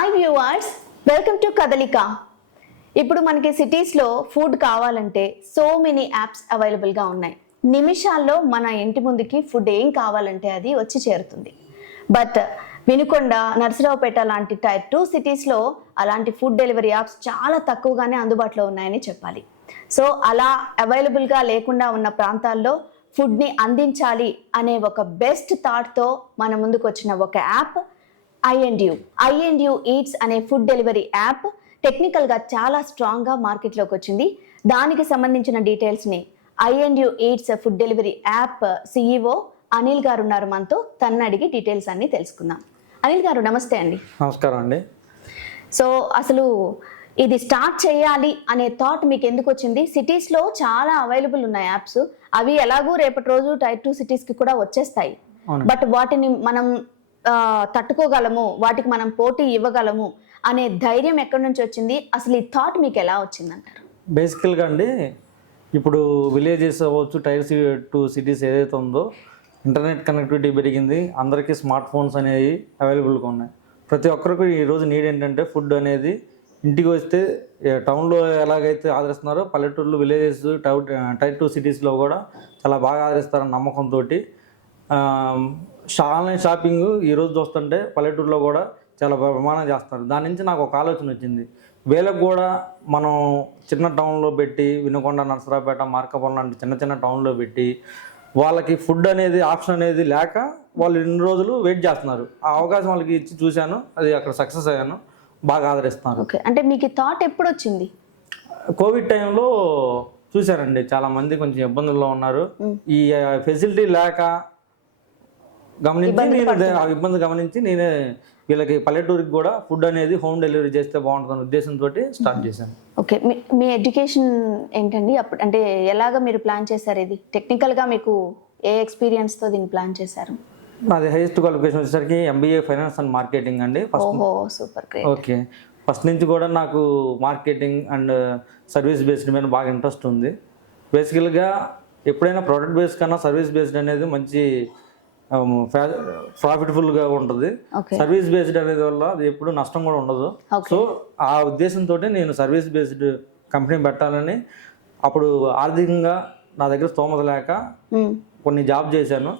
Hi viewers welcome to కదలిక ఇప్పుడు మనకి సిటీస్లో ఫుడ్ కావాలంటే సో మెనీ యాప్స్ అవైలబుల్గా ఉన్నాయి. నిమిషాల్లో మన ఇంటి ముందుకి ఫుడ్ ఏం కావాలంటే అది వచ్చి చేరుతుంది. బట్ వినుకొండ నర్సరావుపేట లాంటి టైర్ టూ సిటీస్లో అలాంటి ఫుడ్ డెలివరీ యాప్స్ చాలా తక్కువగానే అందుబాటులో ఉన్నాయని చెప్పాలి. సో అలా అవైలబుల్గా లేకుండా ఉన్న ప్రాంతాల్లో ఫుడ్ని అందించాలి అనే ఒక బెస్ట్ థాట్తో మన ముందుకు వచ్చిన ఒక యాప్ ఐఎండ్యూ ఐఎండ్యూ ఈట్స్ అనే ఫుడ్ డెలివరీ యాప్ టెక్నికల్గా చాలా స్ట్రాంగ్గా మార్కెట్లోకి వచ్చింది. దానికి సంబంధించిన డీటెయిల్స్ని ఐఎండ్యూ eats food delivery app CEO Anil garu ఉన్నారు మనతో. తన్ను అడిగి డీటెయిల్స్ అన్ని తెలుసుకుందాం. అనిల్ గారు నమస్తే అండి. నమస్కారం అండి. సో అసలు ఇది స్టార్ట్ చేయాలి అనే థాట్ మీకు ఎందుకు వచ్చింది? సిటీస్లో చాలా అవైలబుల్ ఉన్నాయి యాప్స్ అవి ఎలాగూ రేపటి రోజు టైర్ టూ సిటీస్కి కూడా వచ్చేస్తాయి. బట్ వాటిని మనం తట్టుకోగలము వాటికి మనం పోటీ ఇవ్వగలము అనే ధైర్యం ఎక్కడి నుంచి వచ్చింది? అసలు ఈ థాట్ మీకు ఎలా వచ్చిందంటారు? బేసికల్గా అండి ఇప్పుడు విలేజెస్ అవ్వచ్చు టైర్ టు టూ సిటీస్ ఏదైతే ఉందో ఇంటర్నెట్ కనెక్టివిటీ పెరిగింది అందరికీ స్మార్ట్ ఫోన్స్ అనేవి అవైలబుల్గా ఉన్నాయి. ప్రతి ఒక్కరికి ఈరోజు నీడ్ ఏంటంటే ఫుడ్ అనేది ఇంటికి వస్తే టౌన్లో ఎలాగైతే ఆదరిస్తున్నారో పల్లెటూర్లు విలేజెస్ టౌ టైర్ టూ సిటీస్లో కూడా చాలా బాగా ఆదరిస్తారన్న నమ్మకంతో ఆన్లైన్ షాపింగ్ ఈరోజు చూస్తుంటే పల్లెటూరులో కూడా చాలా ప్రమాణం చేస్తున్నారు. దాని నుంచి నాకు ఒక ఆలోచన వచ్చింది. వీళ్ళకి కూడా మనం చిన్న టౌన్లో పెట్టి వినుకొండ నరసరాపేట మార్కపురం లాంటి చిన్న చిన్న టౌన్లో పెట్టి వాళ్ళకి ఫుడ్ అనేది ఆప్షన్ అనేది లేక వాళ్ళు ఇన్ని రోజులు వెయిట్ చేస్తున్నారు. ఆ అవకాశం వాళ్ళకి ఇచ్చి చూశాను. అది అక్కడ సక్సెస్ అయ్యాను. బాగా ఆదరిస్తున్నారు. ఓకే. అంటే మీకు థాట్ ఎప్పుడు వచ్చింది? కోవిడ్ టైంలో చూశారండి. చాలా మంది కొంచెం ఇబ్బందుల్లో ఉన్నారు. ఈ ఫెసిలిటీ లేక గమనించి నేను ఇబ్బంది గమనించి నేనే వీళ్ళకి పల్లెటూరికి కూడా ఫుడ్ అనేది హోమ్ డెలివరీ చేస్తే బాగుంటుందన్న ఉద్దేశంతో స్టార్ట్ చేశాను. ఓకే మీ ఎడ్యుకేషన్ ఏంటండి? అప్పుడు అంటే ఎలాగ మీరు ప్లాన్ చేశారు ఇది? టెక్నికల్గా మీకు ఏ ఎక్స్పీరియన్స్తో దీన్ని ప్లాన్ చేశారు? నాది హైయెస్ట్ క్వాలిఫికేషన్ వచ్చేసరికి ఎంబీఏ ఫైనాన్స్ అండ్ మార్కెటింగ్ అండి. ఓహో సూపర్ ఓకే. ఫస్ట్ నుంచి కూడా నాకు మార్కెటింగ్ అండ్ సర్వీస్ బేస్డ్ మీద బాగా ఇంట్రెస్ట్ ఉంది. బేసికల్గా ఎప్పుడైనా ప్రోడక్ట్ బేస్డ్ కన్నా సర్వీస్ బేస్డ్ అనేది మంచి ప్రాఫిట్ఫుల్గా ఉంటుంది. సర్వీస్ బేస్డ్ అనేది వల్ల అది ఎప్పుడు నష్టం కూడా ఉండదు. సో ఆ ఉద్దేశంతో నేను సర్వీస్ బేస్డ్ కంపెనీ పెట్టాలని అప్పుడు ఆర్థికంగా నా దగ్గర స్తోమత లేక కొన్ని జాబ్ చేశాను.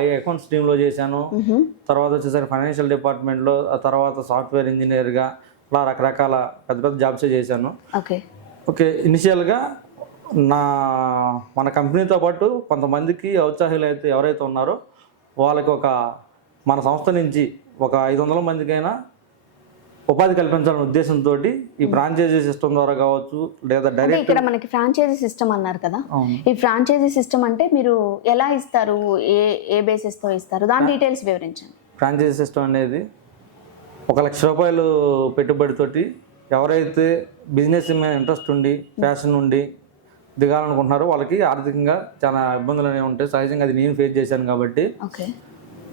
ఐ అకౌంట్స్ టీంలో చేశాను. తర్వాత వచ్చేసరికి ఫైనాన్షియల్ డిపార్ట్మెంట్లో ఆ తర్వాత సాఫ్ట్వేర్ ఇంజనీర్గా అలా రకరకాల పెద్ద పెద్ద జాబ్సే చేశాను. ఓకే. ఓకే ఇనిషియల్గా నా మన కంపెనీతో పాటు కొంతమందికి ఔత్సాహులు అయితే ఎవరైతే ఉన్నారో వాళ్ళకి ఒక మన సంస్థ నుంచి ఒక ఐదు వందల మందికైనా ఉపాధి కల్పించాలనే ఉద్దేశంతో ఈ ఫ్రాంచైజీ సిస్టమ్ ద్వారా కావచ్చు లేదా డైరెక్ట్ ఇక్కడ మనకి ఫ్రాంచైజీ సిస్టమ్ అన్నారు కదా. ఈ ఫ్రాంచైజీ సిస్టమ్ అంటే మీరు ఎలా ఇస్తారు ఏ ఏ basis తో ఇస్తారు? దాని డీటెయిల్స్ వివరించండి. ఫ్రాంచైజీ సిస్టమ్ అనేది ఒక లక్ష రూపాయలు పెట్టుబడితోటి ఎవరైతే బిజినెస్ మీద ఇంట్రెస్ట్ ఉండి ప్యాషన్ ఉండి దిగాలనుకుంటున్నారో. వాళ్ళకి ఆర్థికంగా చాలా ఇబ్బందులు అనేవి ఉంటాయి. సహజంగా అది నేను ఫేస్ చేశాను కాబట్టి. ఓకే.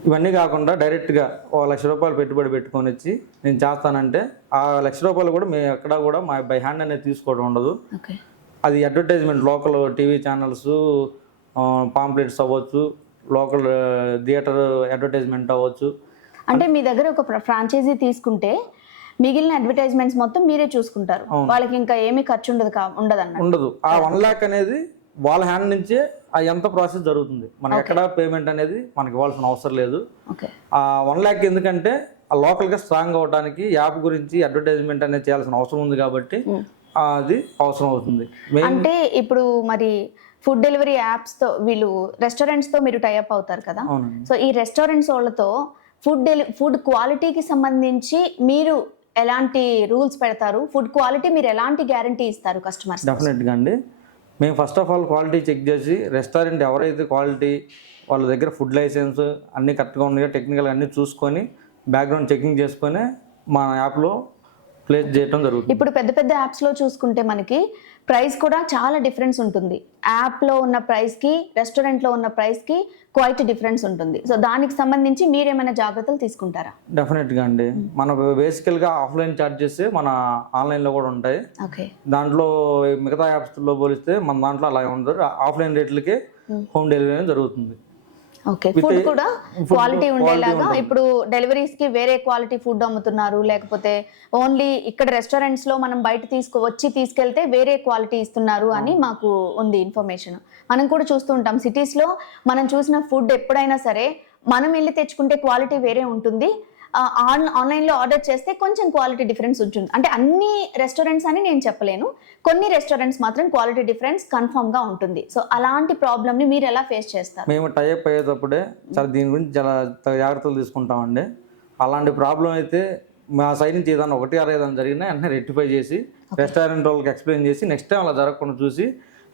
ఇవన్నీ కాకుండా డైరెక్ట్గా ఒక లక్ష రూపాయలు పెట్టుబడి పెట్టుకొని వచ్చి నేను చేస్తానంటే ఆ లక్ష రూపాయలు కూడా మేము ఎక్కడా కూడా మా బై హ్యాండ్ అనేది తీసుకోవడం ఉండదు. అది advertisement local TV channels pamphlets అవ్వచ్చు లోకల్ థియేటర్ అడ్వర్టైజ్మెంట్ అవ్వచ్చు. అంటే మీ దగ్గర ఒక ఫ్రాంచైజీ తీసుకుంటే మిగిలిన అడ్వర్టైజ్మెంట్స్ మొత్తం మీరే చూసుకుంటారు. వాళ్ళకి ఇంకా ఏమీ ఖర్చు ఉండదు ఉండదు అన్నట్టు ఉండదు. ఆ వన్ ల్యాక్ అనేది వాళ్ళ హ్యాండ్ నుంచే ఆ ఎంత ప్రాసెస్ జరుగుతుంది. మనకి ఎక్కడ పేమెంట్ అనేది మనకి ఇవ్వాల్సిన అవసరం లేదు. ఆ వన్ ల్యాక్ ఎందుకంటే ఆ లోకల్గా స్ట్రాంగ్ అవడానికి యాప్ గురించి అడ్వర్టైజ్మెంట్ అనేది చేయాల్సిన అవసరం ఉంది కాబట్టి అది అవసరం అవుతుంది. అంటే ఇప్పుడు మరి ఫుడ్ డెలివరీ యాప్స్తో వీళ్ళు రెస్టారెంట్స్తో మీరు టైఅప్ అవుతారు కదా? సో ఈ రెస్టారెంట్స్ వాళ్ళతో ఫుడ్ డెలి ఫుడ్ క్వాలిటీకి సంబంధించి మీరు ఎలాంటి రూల్స్ పెడతారు? ఫుడ్ క్వాలిటీ మీరు ఎలాంటి గ్యారంటీ ఇస్తారు కస్టమర్స్? డెఫినెట్గా అండి. మేము first of all quality check చేసి రెస్టారెంట్ ఎవరైతే క్వాలిటీ వాళ్ళ దగ్గర ఫుడ్ లైసెన్స్ అన్నీ కరెక్ట్గా ఉన్నాయో టెక్నికల్ అన్నీ చూసుకొని బ్యాక్గ్రౌండ్ చెకింగ్ చేసుకొని మా యాప్లో ప్లేస్ చేయడం జరుగుతుంది. ఇప్పుడు పెద్ద పెద్ద యాప్స్లో చూసుకుంటే మనకి ప్రైస్ కూడా చాలా డిఫరెన్స్ ఉంటుంది. యాప్లో ఉన్న ప్రైస్కి రెస్టారెంట్లో ఉన్న ప్రైస్కి క్వైట్ డిఫరెన్స్ ఉంటుంది. సో దానికి సంబంధించి మీరేమైనా జాగ్రత్తలు తీసుకుంటారా? డెఫినెట్గా అండి. మన బేసికల్గా ఆఫ్లైన్ ఛార్జెస్ మన ఆన్లైన్లో కూడా ఉంటాయి. ఓకే. దాంట్లో మిగతా యాప్స్లో పోలిస్తే మన దాంట్లో అలా ఉండదు. ఆఫ్లైన్ రేట్లకే హోమ్ డెలివరీ జరుగుతుంది. ఓకే. ఫుడ్ కూడా క్వాలిటీ ఉండేలాగా. ఇప్పుడు డెలివరీస్కి వేరే క్వాలిటీ ఫుడ్ అమ్ముతున్నారు. లేకపోతే ఓన్లీ ఇక్కడ రెస్టారెంట్స్లో మనం బయట తీసుకో వచ్చి తీసుకెళ్తే వేరే క్వాలిటీ ఇస్తున్నారు అని మాకు ఉంది ఇన్ఫర్మేషన్ మనం కూడా చూస్తూ ఉంటాం. సిటీస్లో మనం చూసిన ఫుడ్ ఎప్పుడైనా సరే మనం వెళ్ళి తెచ్చుకుంటే క్వాలిటీ వేరే ఉంటుంది. ఆన్ ఆన్లైన్లో ఆర్డర్ చేస్తే కొంచెం క్వాలిటీ డిఫరెన్స్ ఉంటుంది. అంటే అన్ని రెస్టారెంట్స్ అని నేను చెప్పలేను. కొన్ని రెస్టారెంట్స్ మాత్రం క్వాలిటీ డిఫరెన్స్ కన్ఫర్మ్గా ఉంటుంది. సో అలాంటి ప్రాబ్లమ్ని మీరు ఎలా ఫేస్ చేస్తారు? మేము టైప్ అయ్యేటప్పుడే చాలా దీని గురించి చాలా జాగ్రత్తలు తీసుకుంటామండి. అలాంటి ప్రాబ్లం అయితే మా సైడ్ నుంచి ఏదైనా ఒకటి అర ఏదైనా జరిగినా వెంటనే రెక్టిఫై చేసి రెస్టారెంట్ వాళ్ళకి ఎక్స్ప్లెయిన్ చేసి నెక్స్ట్ టైం అలా జరగకుండా చూసి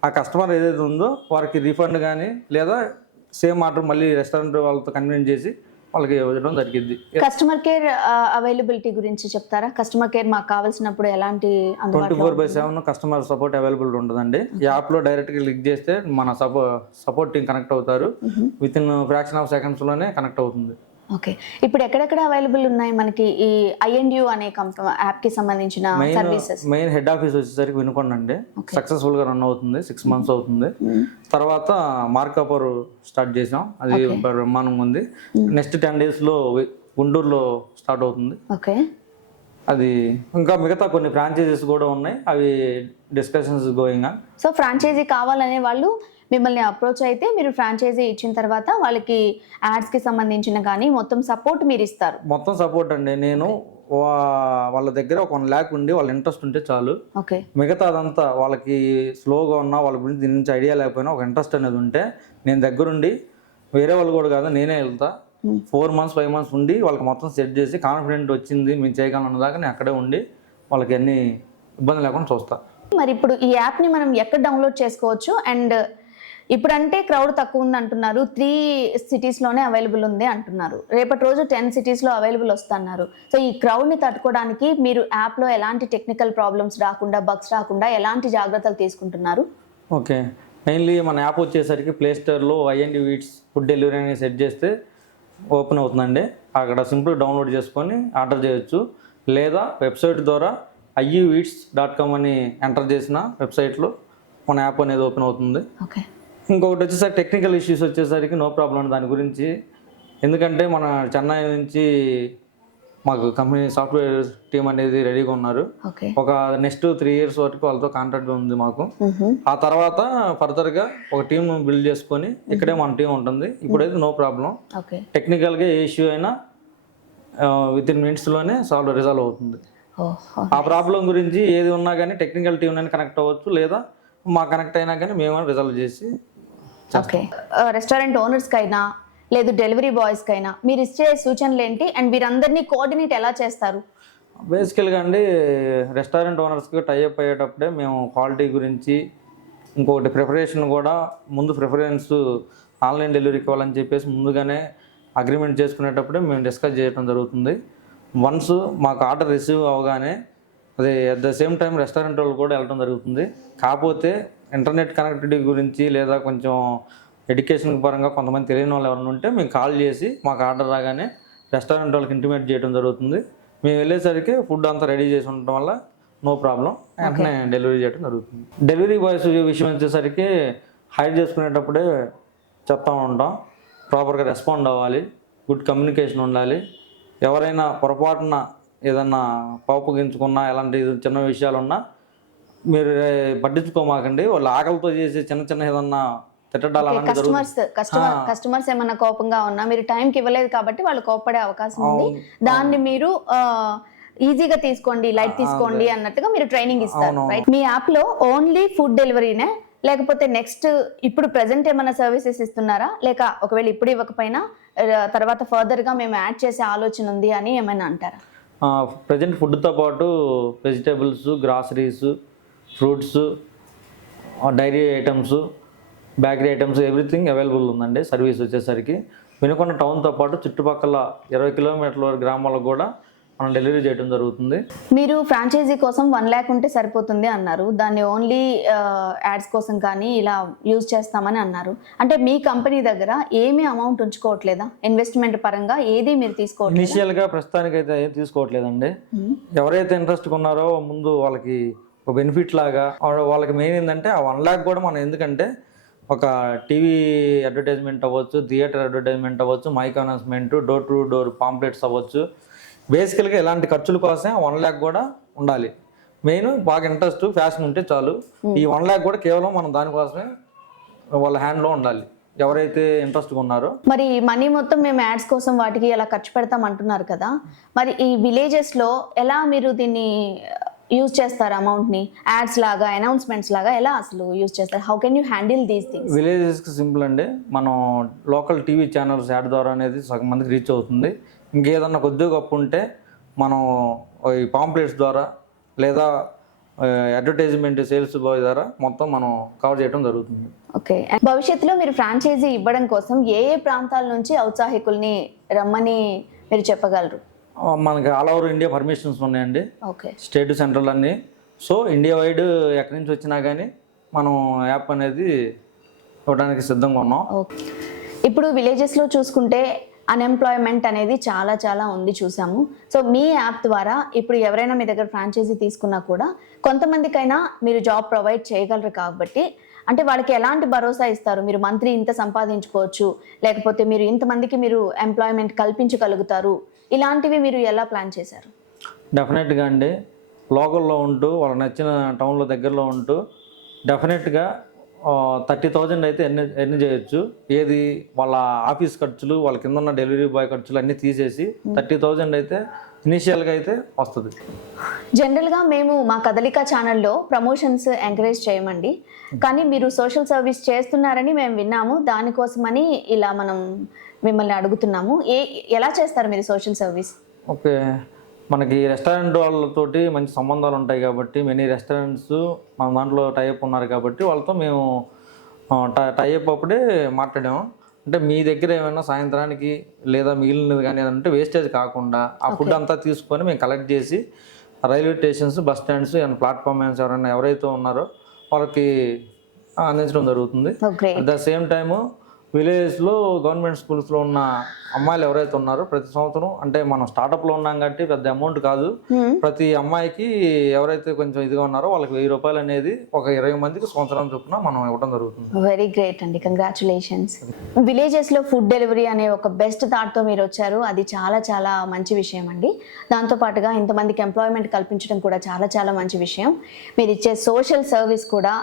ఆ కస్టమర్ ఏదైతే ఉందో వారికి రీఫండ్ కానీ లేదా సేమ్ ఆర్డర్ మళ్ళీ రెస్టారెంట్ వాళ్ళతో కన్వీన్ చేసి వాళ్ళకి ఇవ్వడం జరిగింది. కస్టమర్ కేర్ అవైలబిలిటీ గురించి చెప్తారా? కస్టమర్ కేర్ మాకు కావాల్సినప్పుడు ఎలాంటి twenty four by seven customer support available ఉంటుందండి. ఈ యాప్లో డైరెక్ట్గా క్లిక్ చేస్తే మన సపో సపోర్ట్ టీం కనెక్ట్ అవుతారు. విత్ ఇన్ ఫ్రాక్షన్ ఆఫ్ సెకండ్స్లోనే కనెక్ట్ అవుతుంది. ఓకే. ఇప్పుడు ఎక్కడెక్కడ అవైలబుల్ ఉన్నాయి మనకి ఈ ఐఎన్యూ అనే యాప్కి సంబంధించిన main services? Main head office వచ్చేసరికి వినుకొండ అండి సక్సెస్ఫుల్గా రన్ అవుతుంది సిక్స్ మంత్స్ అవుతుంది. తర్వాత మార్కాపూర్ స్టార్ట్ చేసాం. అది బ్రహ్మాండంగా ఉంది. నెక్స్ట్ టెన్ డేస్లో గుంటూరులో స్టార్ట్ అవుతుంది. ఓకే. అది ఇంకా మిగతా కొన్ని ఫ్రాంచైజెస్ కూడా ఉన్నాయి. అవి discussions going on so franchise కావాలనే వాళ్ళు మిమ్మల్ని అప్రోచ్ అయితే మీరు ఫ్రాంచైజీ ఇచ్చిన తర్వాత వాళ్ళకి యాడ్స్కి సంబంధించిన కానీ మొత్తం సపోర్ట్ మీరు ఇస్తారు. మొత్తం సపోర్ట్ అండి. నేను వాళ్ళ దగ్గర ఒక వన్ ల్యాక్ ఉండి వాళ్ళ ఇంట్రెస్ట్ ఉంటే చాలు. ఓకే. మిగతా అదంతా వాళ్ళకి స్లోగా ఉన్నా వాళ్ళ గురించి దీని నుంచి ఐడియా లేకపోయినా ఒక ఇంట్రెస్ట్ అనేది ఉంటే నేను దగ్గరుండి వేరే వాళ్ళు కూడా కాదు నేనే వెళ్తా. ఫోర్ మంత్స్ ఫైవ్ మంత్స్ ఉండి వాళ్ళకి మొత్తం సెట్ చేసి కాన్ఫిడెంట్ వచ్చింది మేము చేయగలను దాకా నేను అక్కడే ఉండి వాళ్ళకి అన్ని ఇబ్బంది లేకుండా చూస్తా. మరి ఇప్పుడు ఈ యాప్ని మనం ఎక్కడ డౌన్లోడ్ చేసుకోవచ్చు? అండ్ ఇప్పుడు అంటే క్రౌడ్ తక్కువ ఉంది అంటున్నారు. త్రీ సిటీస్లోనే అవైలబుల్ ఉంది అంటున్నారు. రేపటి రోజు టెన్ సిటీస్లో అవైలబుల్ వస్తున్నారు. సో ఈ క్రౌడ్ని తట్టుకోవడానికి మీరు యాప్లో ఎలాంటి టెక్నికల్ ప్రాబ్లమ్స్ రాకుండా బగ్స్ రాకుండా ఎలాంటి జాగ్రత్తలు తీసుకుంటున్నారు? ఓకే మెయిన్లీ మన యాప్ వచ్చేసరికి ప్లే స్టోర్లో ఐఎన్డి వీట్స్ ఫుడ్ డెలివరీ అనేది సెట్ చేస్తే ఓపెన్ అవుతుందండి. అక్కడ సింపుల్ డౌన్లోడ్ చేసుకొని ఆర్డర్ చేయొచ్చు. లేదా వెబ్సైట్ ద్వారా ఐయూ వీట్స్ డాట్ కామ్ అని ఎంటర్ చేసిన వెబ్సైట్లో మన యాప్ అనేది ఓపెన్ అవుతుంది. ఇంకొకటి వచ్చేసరికి టెక్నికల్ ఇష్యూస్ వచ్చేసరికి నో ప్రాబ్లం దాని గురించి ఎందుకంటే మన చెన్నై నుంచి మాకు కంపెనీ సాఫ్ట్వేర్ టీం అనేది రెడీగా ఉన్నారు. ఒక నెక్స్ట్ త్రీ ఇయర్స్ వరకు వాళ్ళతో కాంట్రాక్ట్ ఉంది మాకు. ఆ తర్వాత ఫర్దర్గా ఒక టీం బిల్డ్ చేసుకొని ఇక్కడే మన టీం ఉంటుంది. ఇప్పుడైతే నో ప్రాబ్లం ఓకే. టెక్నికల్గా ఏ ఇష్యూ అయినా విత్ ఇన్ మినిట్స్లోనే సాల్వ్ రిజాల్వ్ అవుతుంది. ఆ ప్రాబ్లం గురించి ఏది ఉన్నా కానీ టెక్నికల్ టీం కనెక్ట్ అవ్వచ్చు. లేదా మా కనెక్ట్ అయినా కానీ మేము రిజాల్వ్ చేసి రెస్టారెంట్ ఓనర్స్ కైనా లేదు డెలివరీ బాయ్స్ కైనా మీరు ఇచ్చే సూచనలు ఏంటి అండ్ వీరందరినీ కోఆర్డినేట్ ఎలా చేస్తారు? బేసికల్గా అండి రెస్టారెంట్ ఓనర్స్కి టైఅప్ అయ్యేటప్పుడే మేము క్వాలిటీ గురించి ఇంకొకటి ప్రిపరేషన్ కూడా ముందు ప్రిఫరెన్స్ ఆన్లైన్ డెలివరీకి ఇవ్వాలని చెప్పేసి ముందుగానే అగ్రిమెంట్ చేసుకునేటప్పుడే మేము డిస్కస్ చేయడం జరుగుతుంది. వన్స్ మాకు ఆర్డర్ రిసీవ్ అవగానే అది at the same time restaurant వాళ్ళు కూడా వెళ్ళడం జరుగుతుంది. కాకపోతే ఇంటర్నెట్ కనెక్టివిటీ గురించి లేదా కొంచెం ఎడ్యుకేషన్ పరంగా కొంతమంది తెలియని వాళ్ళు ఎవరైనా ఉంటే మేము కాల్ చేసి మాకు ఆర్డర్ రాగానే రెస్టారెంట్ వాళ్ళకి ఇంటిమేట్ చేయడం జరుగుతుంది. మేము వెళ్ళేసరికి ఫుడ్ అంతా రెడీ చేసి ఉండటం వల్ల నో ప్రాబ్లం వెంటనే డెలివరీ చేయడం జరుగుతుంది. డెలివరీ బాయ్స్ విషయం వచ్చేసరికి హైర్ చేసుకునేటప్పుడే చెప్తా ఉంటాం. ప్రాపర్గా రెస్పాండ్ అవ్వాలి. గుడ్ కమ్యూనికేషన్ ఉండాలి. ఎవరైనా పొరపాటున ఏదన్నా కోపగించుకున్నా ఎలాంటి చిన్న విషయాలు ఉన్నా మీరు పట్టించుకోమాకండి. వాళ్ళు ఆకలితో చేసే చిన్న చిన్న ఏదన్నా తిట్టడాలు కస్టమర్స్ కస్టమర్ కస్టమర్స్ ఏమన్నా కోపంగా ఉన్నా మీరు టైంకి ఇవ్వలేదు కాబట్టి వాళ్ళు కోపడే అవకాశం ఉంది. దాన్ని మీరు ఈజీగా తీసుకోండి లైట్ తీసుకోండి అన్నట్టుగా మీరు ట్రైనింగ్ ఇస్తారు రైట్ మీ యాప్లో ఓన్లీ ఫుడ్ డెలివరీనే లేకపోతే నెక్స్ట్ ఇప్పుడు ప్రెసెంట్ ఏమైనా సర్వీసెస్ ఇస్తున్నారా? లేక ఒకవేళ ఇప్పుడు ఇవ్వకపోయినా తర్వాత ఫర్దర్గా మేము యాడ్ చేసే ఆలోచన ఉంది అని ఏమైనా అంటారా? ప్రజెంట్ ఫుడ్తో పాటు vegetables groceries fruits dairy items bakery items everything available ఉందండి. సర్వీస్ వచ్చేసరికి వినుకొండ టౌన్తో పాటు చుట్టుపక్కల ఇరవై కిలోమీటర్ల గ్రామాలకు కూడా మనం డెలివరీ చేయడం జరుగుతుంది. మీరు ఫ్రాంచైజీ కోసం వన్ ల్యాక్ ఉంటే సరిపోతుంది అన్నారు. దాన్ని ఓన్లీ యాడ్స్ కోసం కానీ ఇలా యూజ్ చేస్తామని అన్నారు. అంటే మీ కంపెనీ దగ్గర ఏమీ అమౌంట్ ఉంచుకోవట్లేదా? ఇన్వెస్ట్మెంట్ పరంగా ఏది మీరు తీసుకోవట్లేదు? ఇనిషియల్గా ప్రస్తుతానికైతే ఏం తీసుకోవట్లేదండి. ఎవరైతే ఇంట్రెస్ట్ ఉన్నారో ముందు వాళ్ళకి ఒక బెనిఫిట్ లాగా వాళ్ళ- వాళ్ళకి మెయిన్ ఏంటంటే ఆ వన్ ల్యాక్ కూడా మనం ఎందుకంటే ఒక టీవీ అడ్వర్టైజ్మెంట్ అవ్వచ్చు థియేటర్ అడ్వర్టైజ్మెంట్ అవ్వచ్చు mic announcement door to door pamphlets అవ్వచ్చు. బేసికల్గా ఇలాంటి ఖర్చుల కోసమే వన్ ల్యాక్ కూడా ఉండాలి. మెయిన్ బాగా ఇంట్రెస్ట్ ఫ్యాషన్ ఉంటే చాలు. ఈ వన్ ల్యాక్ కూడా కేవలం మనం దానికోసమే వాళ్ళ హ్యాండ్లో ఉండాలి. ఎవరైతే ఇంట్రెస్ట్గా ఉన్నారో. మరి మనీ మొత్తం మేము యాడ్స్ కోసం వాటికి ఎలా ఖర్చు పెడతాం అంటున్నారు కదా. మరి ఈ విలేజెస్లో ఎలా మీరు దీన్ని యూజ్ చేస్తారు అమౌంట్ని యాడ్స్ లాగా అనౌన్స్మెంట్స్ లాగా ఎలా అసలు యూజ్ చేస్తారు? How can you handle these things విలేజెస్కి simple అండి. మనం లోకల్ టీవీ ఛానల్స్ యాడ్ ద్వారా అనేది సగం మందికి రీచ్ అవుతుంది. ఇంకేదన్నా కొద్దిగా గొప్ప ఉంటే మనం ఈ పాంప్లెట్స్ ద్వారా లేదా అడ్వర్టైజ్మెంట్ సేల్స్ బాయ్ ద్వారా మొత్తం మనం కవర్ చేయడం జరుగుతుంది. ఓకే భవిష్యత్తులో మీరు ఫ్రాంచైజీ ఇవ్వడం కోసం ఏ ఏ ప్రాంతాల నుంచి ఔత్సాహికుల్ని రమ్మని మీరు చెప్పగలరు? మనకి ఆల్ ఓవర్ ఇండియా పర్మిషన్స్ ఉన్నాయండి. ఓకే. స్టేట్ సెంట్రల్ అన్నీ. సో ఇండియా వైడ్ ఎక్కడి నుంచి వచ్చినా కానీ మనం యాప్ అనేది ఇవ్వడానికి సిద్ధంగా ఉన్నాం. ఓకే. ఇప్పుడు విలేజెస్లో చూసుకుంటే అన్ఎంప్లాయ్మెంట్ అనేది చాలా చాలా ఉంది చూసాము. సో మీ యాప్ ద్వారా ఇప్పుడు ఎవరైనా మీ దగ్గర ఫ్రాంచైజీ తీసుకున్నా కూడా కొంతమందికైనా మీరు జాబ్ ప్రొవైడ్ చేయగలరు కాబట్టి అంటే వాళ్ళకి ఎలాంటి భరోసా ఇస్తారు? మీరు మంత్లీ ఇంత సంపాదించుకోవచ్చు లేకపోతే మీరు ఇంతమందికి మీరు ఎంప్లాయ్మెంట్ కల్పించగలుగుతారు ఇలాంటివి మీరు ఎలా ప్లాన్ చేశారు? డెఫినెట్గా అండి. లోకల్లో ఉంటూ వాళ్ళకి నచ్చిన టౌన్లో దగ్గరలో ఉంటూ డెఫినెట్గా థర్టీ థౌజండ్ అయితే ఎన్ని ఎన్ని చేయొచ్చు. ఏది వాళ్ళ ఆఫీస్ ఖర్చులు వాళ్ళ కింద ఉన్న డెలివరీ బాయ్ ఖర్చులు అన్నీ తీసేసి థర్టీ థౌజండ్ అయితే ఇనీషియల్గా అయితే వస్తుంది. జనరల్గా మేము మా కదలిక ఛానల్లో ప్రమోషన్స్ ఎంకరేజ్ చేయమండి. కానీ మీరు సోషల్ సర్వీస్ చేస్తున్నారని మేము విన్నాము. దానికోసమని ఇలా మనం మిమ్మల్ని అడుగుతున్నాము. ఏ ఎలా చేస్తారు మీరు సోషల్ సర్వీస్? ఓకే. మనకి రెస్టారెంట్ వాళ్ళతోటి మంచి సంబంధాలు ఉంటాయి కాబట్టి మెనీ రెస్టారెంట్స్ మన దాంట్లో టైప్ ఉన్నారు కాబట్టి వాళ్ళతో మేము టైప్ అప్పుడే మాట్లాడాము. అంటే మీ దగ్గర ఏమైనా సాయంత్రానికి లేదా మిగిలినది కానీ ఏదైనా ఉంటే వేస్టేజ్ కాకుండా ఆ ఫుడ్ అంతా తీసుకొని మేము కలెక్ట్ చేసి రైల్వే స్టేషన్స్ బస్ స్టాండ్స్ ఏమైనా ప్లాట్ఫామ్ ఎవరైనా ఎవరైతే ఉన్నారో వాళ్ళకి అందించడం జరుగుతుంది. అట్ ద సేమ్ టైము విలేజ్లో గవర్నమెంట్ స్కూల్స్లో ఉన్న అమ్మాయిలు ఎవరైతే ఉన్నారో ప్రతి సంవత్సరం అంటే మనం స్టార్టప్లో ఉన్నాం కాబట్టి పెద్ద అమౌంట్ కాదు. ప్రతి అమ్మాయికి ఎవరైతే కొంచెం ఇదిగా ఉన్నారో వాళ్ళకి వెయ్యి రూపాయలు అనేది ఒక ఇరవై మందికి సంవత్సరం చొప్పున మనం ఇవ్వడం జరుగుతుంది. వెరీ గ్రేట్ అండి. కంగ్రాచులేషన్స్. విలేజెస్లో ఫుడ్ డెలివరీ అనే ఒక బెస్ట్ థాట్తో మీరు వచ్చారు. అది చాలా చాలా మంచి విషయం అండి. దాంతో పాటుగా ఇంతమందికి ఎంప్లాయ్మెంట్ కల్పించడం కూడా చాలా చాలా మంచి విషయం. మీరు ఇచ్చే సోషల్ సర్వీస్ కూడా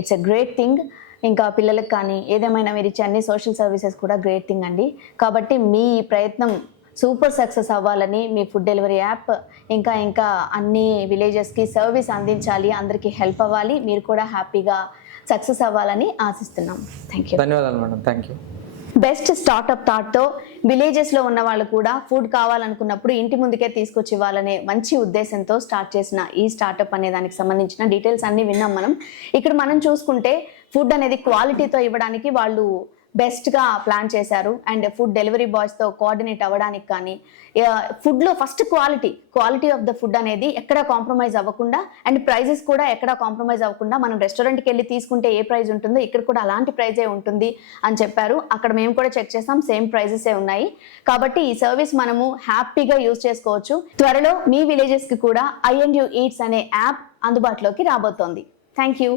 ఇట్స్ ఎ గ్రేట్ థింగ్. ఇంకా పిల్లలకు కానీ ఏదేమైనా మీరు ఇచ్చే అన్ని సోషల్ సర్వీసెస్ కూడా గ్రేట్ థింగ్ అండి. కాబట్టి మీ ప్రయత్నం సూపర్ సక్సెస్ అవ్వాలని మీ ఫుడ్ డెలివరీ యాప్ ఇంకా ఇంకా అన్ని విలేజెస్కి సర్వీస్ అందించాలి అందరికీ హెల్ప్ అవ్వాలి మీరు కూడా హ్యాపీగా సక్సెస్ అవ్వాలని ఆశిస్తున్నాం. థ్యాంక్ యూ ధన్యవాదాలు madam. Thank you best startup థాట్తో విలేజెస్లో ఉన్న వాళ్ళు కూడా ఫుడ్ కావాలనుకున్నప్పుడు ఇంటి ముందుకే తీసుకొచ్చి ఇవ్వాలనే మంచి ఉద్దేశంతో స్టార్ట్ చేసిన ఈ స్టార్ట్అప్ అనే దానికి సంబంధించిన డీటెయిల్స్ అన్ని విన్నాం మనం. ఇక్కడ మనం చూసుకుంటే ఫుడ్ అనేది క్వాలిటీతో ఇవ్వడానికి వాళ్ళు బెస్ట్గా ప్లాన్ చేశారు. అండ్ ఫుడ్ డెలివరీ బాయ్స్తో కోఆర్డినేట్ అవ్వడానికి కానీ ఫుడ్లో first quality quality of the food అనేది ఎక్కడ కాంప్రమైజ్ అవ్వకుండా అండ్ ప్రైజెస్ కూడా ఎక్కడ కాంప్రమైజ్ అవ్వకుండా మనం రెస్టారెంట్కి వెళ్ళి తీసుకుంటే ఏ ప్రైస్ ఉంటుందో ఇక్కడ కూడా అలాంటి ప్రైజే ఉంటుంది అని చెప్పారు. అక్కడ మేము కూడా చెక్ చేసాం సేమ్ ప్రైజెసే ఉన్నాయి. కాబట్టి ఈ సర్వీస్ మనము హ్యాపీగా యూజ్ చేసుకోవచ్చు. త్వరలో మీ విలేజెస్కి కూడా ఐఎన్యూ ఈట్స్ అనే యాప్ అందుబాటులోకి రాబోతోంది. Thank you.